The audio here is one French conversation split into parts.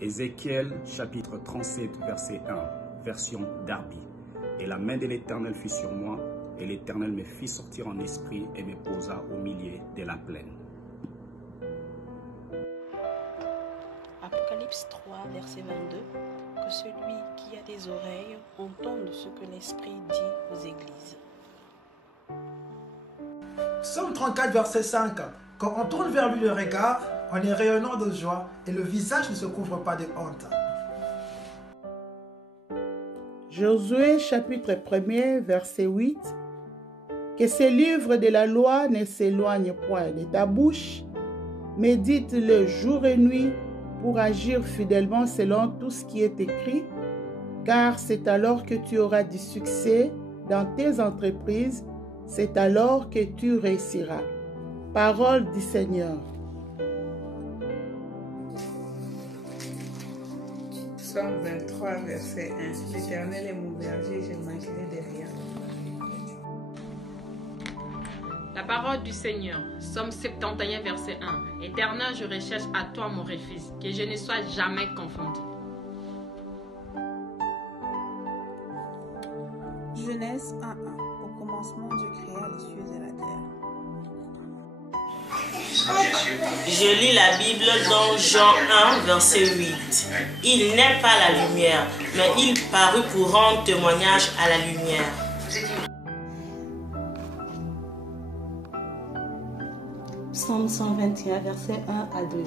Ézéchiel chapitre 37 verset 1, version Darby. Et la main de l'Éternel fut sur moi, et l'Éternel me fit sortir en esprit et me posa au milieu de la plaine. Apocalypse 3 verset 22. Que celui qui a des oreilles entende ce que l'Esprit dit aux églises. Psaume 34 verset 5. Quand on tourne vers lui le regard, on est rayonnant de joie et le visage ne se couvre pas de honte. Josué chapitre 1er verset 8. Que ces livres de la loi ne s'éloignent point de ta bouche, médite-le jour et nuit pour agir fidèlement selon tout ce qui est écrit, car c'est alors que tu auras du succès dans tes entreprises, c'est alors que tu réussiras. Parole du Seigneur. Psaume 23, verset 1. L'Éternel est mon berger, je ne manquerai de rien. La parole du Seigneur, Psaume 71, verset 1. Éternel, je recherche à toi mon refuge, que je ne sois jamais confondu. Genèse 1:1. Au commencement, Dieu créa les cieux et la terre. Je lis la Bible dans Jean 1, verset 8. Il n'est pas la lumière, mais il parut pour rendre témoignage à la lumière. Psaume 121, verset 1 à 2.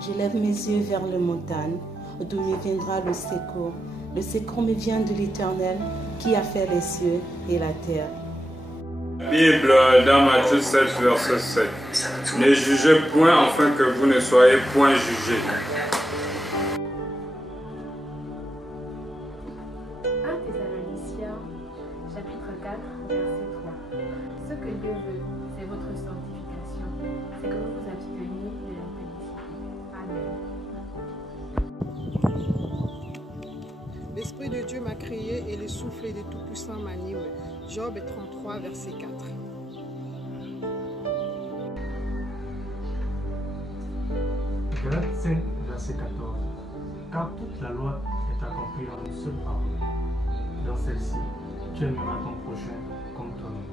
Je lève mes yeux vers les montagnes, d'où me viendra le secours. Le secours me vient de l'Éternel, qui a fait les cieux et la terre. Bible dans Matthieu 7, verset 7. Ne jugez point afin que vous ne soyez point jugés. 1 Thessaloniciens, chapitre 4, verset 3. Ce que Dieu veut, c'est votre sanctification, c'est que vous vous absteniez de l'impudicité. Amen. L'Esprit de Dieu m'a créé et le souffle de Tout-Puissant m'anime. Job 33, verset 4. Galates 5, verset 14. Car toute la loi est accomplie en une seule parole. Dans celle-ci, tu aimeras ton prochain comme toi-même.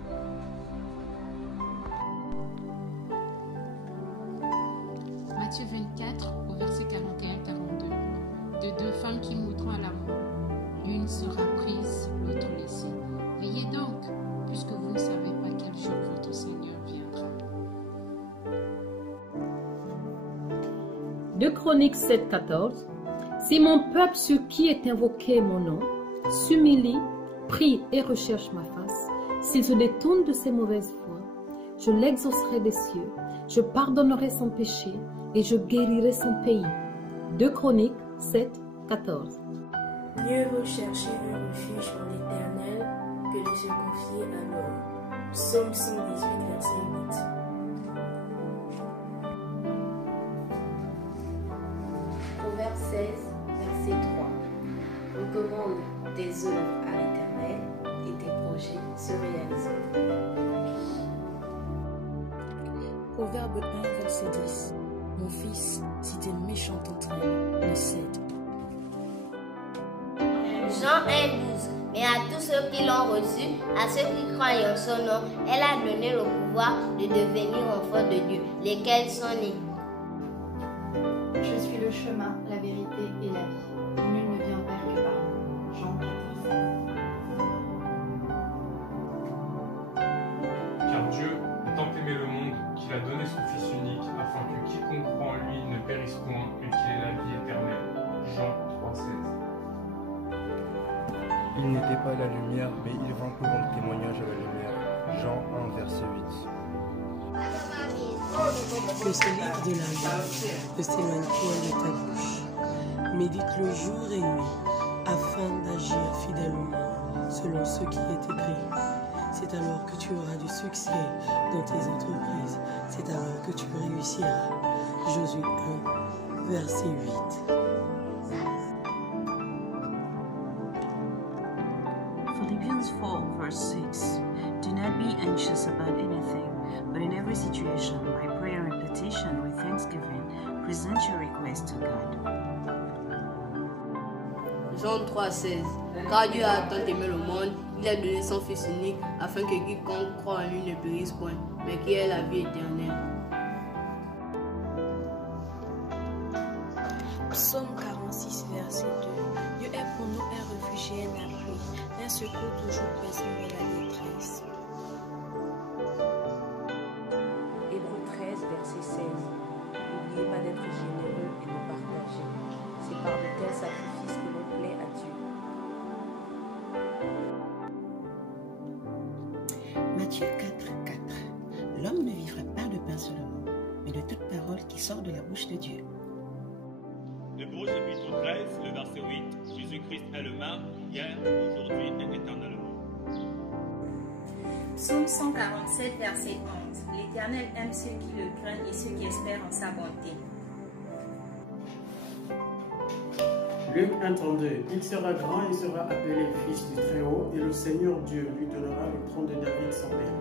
Matthieu 24, au verset 41-42. De deux femmes qui montrent à l'amour, l'une sera prise, l'autre laissée. Veillez donc, puisque vous ne savez pas quel jour votre Seigneur viendra. 2 Chroniques 7, 14. Si mon peuple sur qui est invoqué mon nom s'humilie, prie et recherche ma face, s'il se détourne de ses mauvaises voies, je l'exaucerai des cieux, je pardonnerai son péché et je guérirai son pays. 2 Chroniques 7, 14. Mieux vaut chercher un refuge en l'Éternel que de se confier à l'homme. Psaume 118, verset 8. Proverbe 16, verset 3. Recommande tes œuvres à l'Éternel et tes projets se réaliseront. Proverbe 1, verset 10. Mon fils, si tes méchantes entraînes ne cèdent. Jean 1,12. Mais à tous ceux qui l'ont reçu, à ceux qui croient en son nom, elle a donné le pouvoir de devenir enfants de Dieu, lesquels sont nés. Je suis le chemin, la vérité et la vie. Nul ne vient au Père que par moi. Jean 14. Car Dieu a tant aimé le monde qu'il a donné son Fils unique, afin que quiconque croit en lui ne périsse point, mais qu'il ait la vie éternelle. Jean 3,16. Il n'était pas la lumière, mais il vint pour rendre témoignage à la lumière. Jean 1, verset 8. Que ce livre de la loi ne s'éloigne point de ta bouche. Médite-le jour et nuit, afin d'agir fidèlement selon ce qui est écrit. C'est alors que tu auras du succès dans tes entreprises. C'est alors que tu réussiras. Josué 1, verset 8. Philippians 4, verse 6. Do not be anxious about anything, but in every situation, by prayer and petition with thanksgiving, present your request to God. Jean 3, 16. Car Dieu a tant aimé le monde, il a donné son Fils unique, afin que quiconque croit en lui ne périsse point, mais qu'il ait la vie éternelle. Psaume 46, verset 2. Dieu est pour nous un refuge et un abri, un secours toujours présent dans la détresse. Hébreux 13, verset 16. N'oubliez pas d'être généreux et de partager. C'est par de tels sacrifices que l'on plaît à Dieu. Matthieu 4, 4. L'homme ne vivra pas de pain seulement, mais de toute parole qui sort de la bouche de Dieu. Hébreux chapitre 13, le verset 8. Jésus-Christ est le même, hier, aujourd'hui et éternellement. Psaume 147, verset 11. L'Éternel aime ceux qui le craignent et ceux qui espèrent en sa bonté. Luc 1,32. Il sera grand et sera appelé fils du Très-Haut, et le Seigneur Dieu lui donnera le trône de David son père.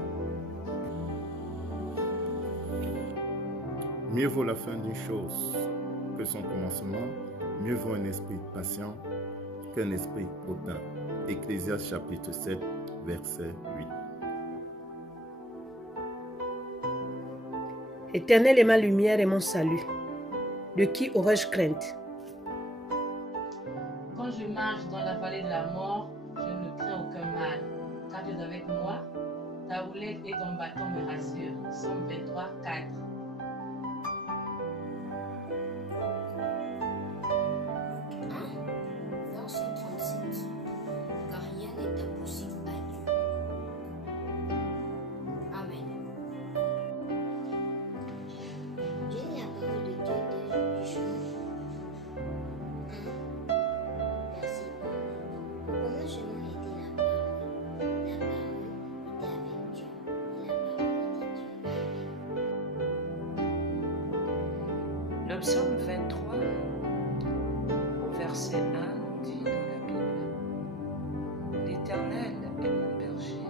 Mieux vaut la fin d'une chose que son commencement, mieux vaut un esprit patient qu'un esprit hautain. Ecclésiaste chapitre 7, verset 8. Éternel est ma lumière et mon salut. De qui aurais-je crainte? Quand je marche dans la vallée de la mort, je ne crains aucun mal, car tu es avec moi. Ta houlette et ton bâton me rassurent. Psaume 23, 4. Verset 37. Car rien n'est impossible à Dieu. Amen. J'ai la parole de Dieu de Jean 1, verset 1. Au commencement était la parole. La parole était avec Dieu. Et la parole était Dieu. Le psaume 23, au verset 1, dit dans la Bible: L'Éternel est mon berger,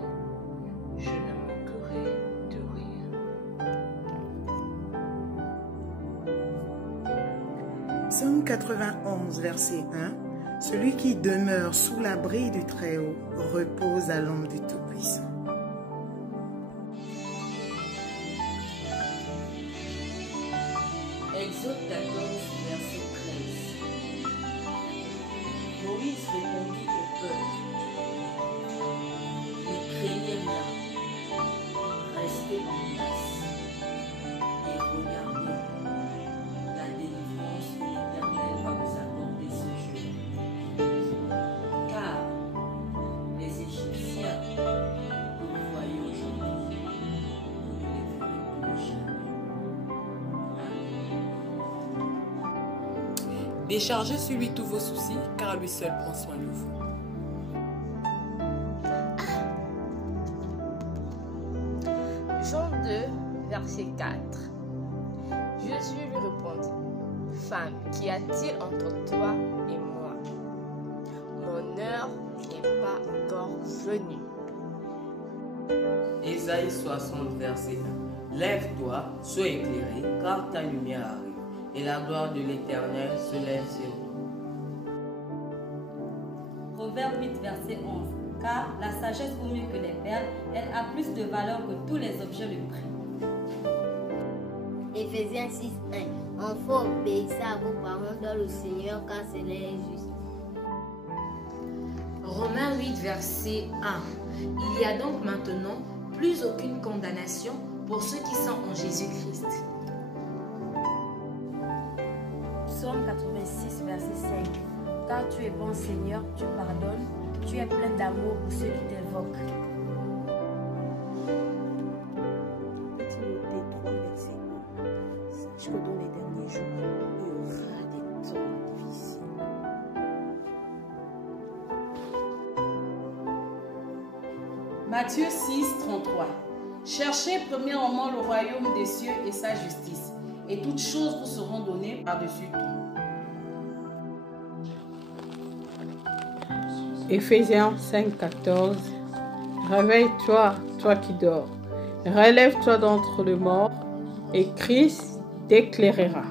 je ne manquerai de rien. Psaume 91, verset 1. Celui qui demeure sous l'abri du Très-Haut repose à l'ombre du Tout-Puissant. Exode 14, verset 13. Moïse répondit au peuple: Ne craignez rien, restez en place et regardez la délivrance que l'Éternel va vous accorder ce jour. Car les Égyptiens que vous voyez aujourd'hui, vous ne les verrez plus jamais. Déchargez sur lui tous vos soucis, car lui seul prend soin de vous. Jean 2, verset 4. Jésus lui répondit: Femme, qu'y a-t-il entre toi et moi? Mon heure n'est pas encore venue. Ésaïe 60, verset 1. Lève-toi, sois éclairé, car ta lumière arrive, et la gloire de l'Éternel se lève sur nous. Proverbe 8, verset 11. Car la sagesse vaut mieux que les perles, elle a plus de valeur que tous les objets de prix. Éphésiens 6, 1. Enfants, obéissez à vos parents dans le Seigneur, car c'est leur juste. Romains 8, verset 1. Il y a donc maintenant plus aucune condamnation pour ceux qui sont en Jésus-Christ. Psaume 86, verset 5. Car tu es bon Seigneur, tu pardonnes, tu es plein d'amour pour ceux qui t'invoquent. Timothée 3, verset 1. Sache que dans les derniers jours, il y aura des temps difficiles. Matthieu 6, 33. Cherchez premièrement le royaume des cieux et sa justice, et toutes choses vous seront données par-dessus tout. Éphésiens 5, 14. Réveille-toi, toi qui dors. Relève-toi d'entre les morts, et Christ t'éclairera.